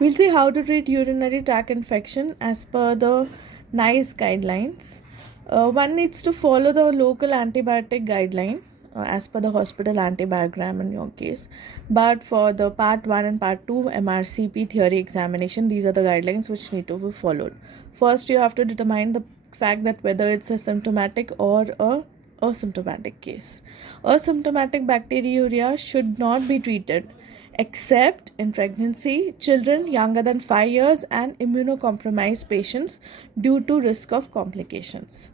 We'll see how to treat urinary tract infection as per the NICE guidelines. One needs to follow the local antibiotic guideline as per the hospital antibiogram in your case. But for the part 1 and part 2 Mrcp theory examination, these are the guidelines which need to be followed. First, you have to determine the fact that whether it's a symptomatic or a asymptomatic case. Asymptomatic bacteriuria should not be treated except in pregnancy, children younger than 5 years, and immunocompromised patients due to risk of complications.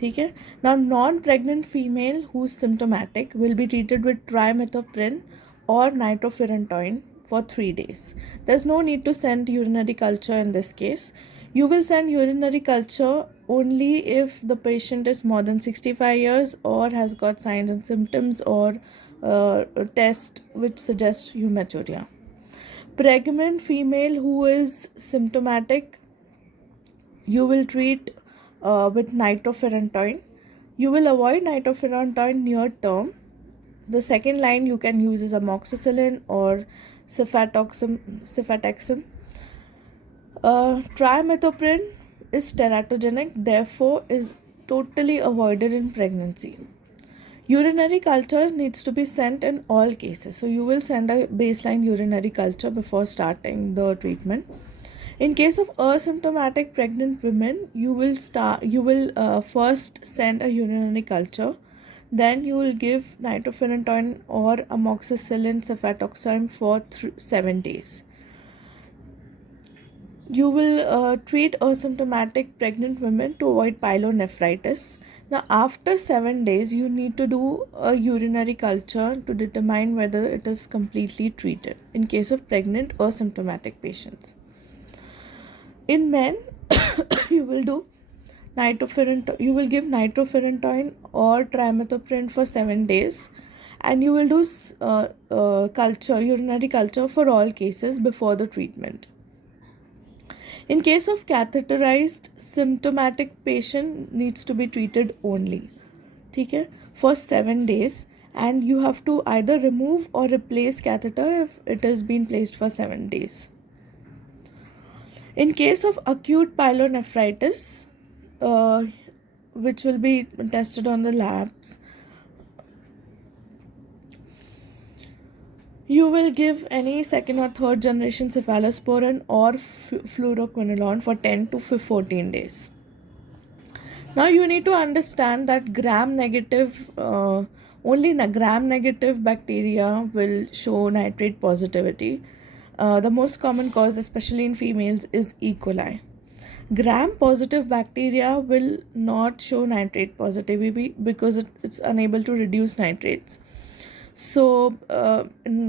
ठीक है. Now, non-pregnant female who's symptomatic will be treated with trimethoprim or nitrofurantoin for 3 days. There's no need to send urinary culture in this case. You will send urinary culture only if the patient is more than 65 years or has got signs and symptoms or a test which suggests hematuria. Pregnant female who is symptomatic, you will treat with nitrofurantoin. You will avoid nitrofurantoin near term. The second line you can use is amoxicillin or cefotaxime. Trimethoprim is teratogenic, therefore is totally avoided in pregnancy. Urinary culture needs to be sent in all cases. So you will send a baseline urinary culture before starting the treatment. In case of asymptomatic pregnant women, you will first send a urinary culture. Then you will give nitrofurantoin or amoxicillin cefotaxime for 7 days. You will treat asymptomatic pregnant women to avoid pyelonephritis. Now, after 7 days, you need to do a urinary culture to determine whether it is completely treated in case of pregnant or symptomatic patients. In men, you will do you will give nitrofurantoin or trimethoprim for 7 days, and you will do urinary culture for all cases before the treatment. In case of catheterized symptomatic patient needs to be treated only, okay, for 7 days, and you have to either remove or replace catheter if it has been placed for 7 days. In case of acute pyelonephritis, which will be tested on the labs, you will give any second or third generation cephalosporin or fluoroquinolone for 10 to 14 days. Now you need to understand that only gram-negative bacteria will show nitrate positivity. The most common cause, especially in females, is E. coli. Gram-positive bacteria will not show nitrate positivity because it's unable to reduce nitrates. So,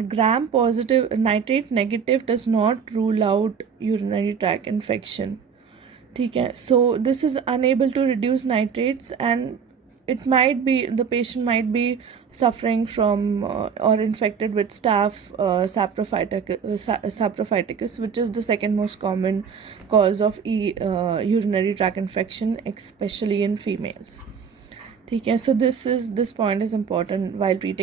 gram-positive, nitrate-negative does not rule out urinary tract infection. Okay, so this is unable to reduce nitrates, and the patient might be suffering from or infected with staph saprophyticus, which is the second most common cause of urinary tract infection, especially in females. Okay, so this point is important while treating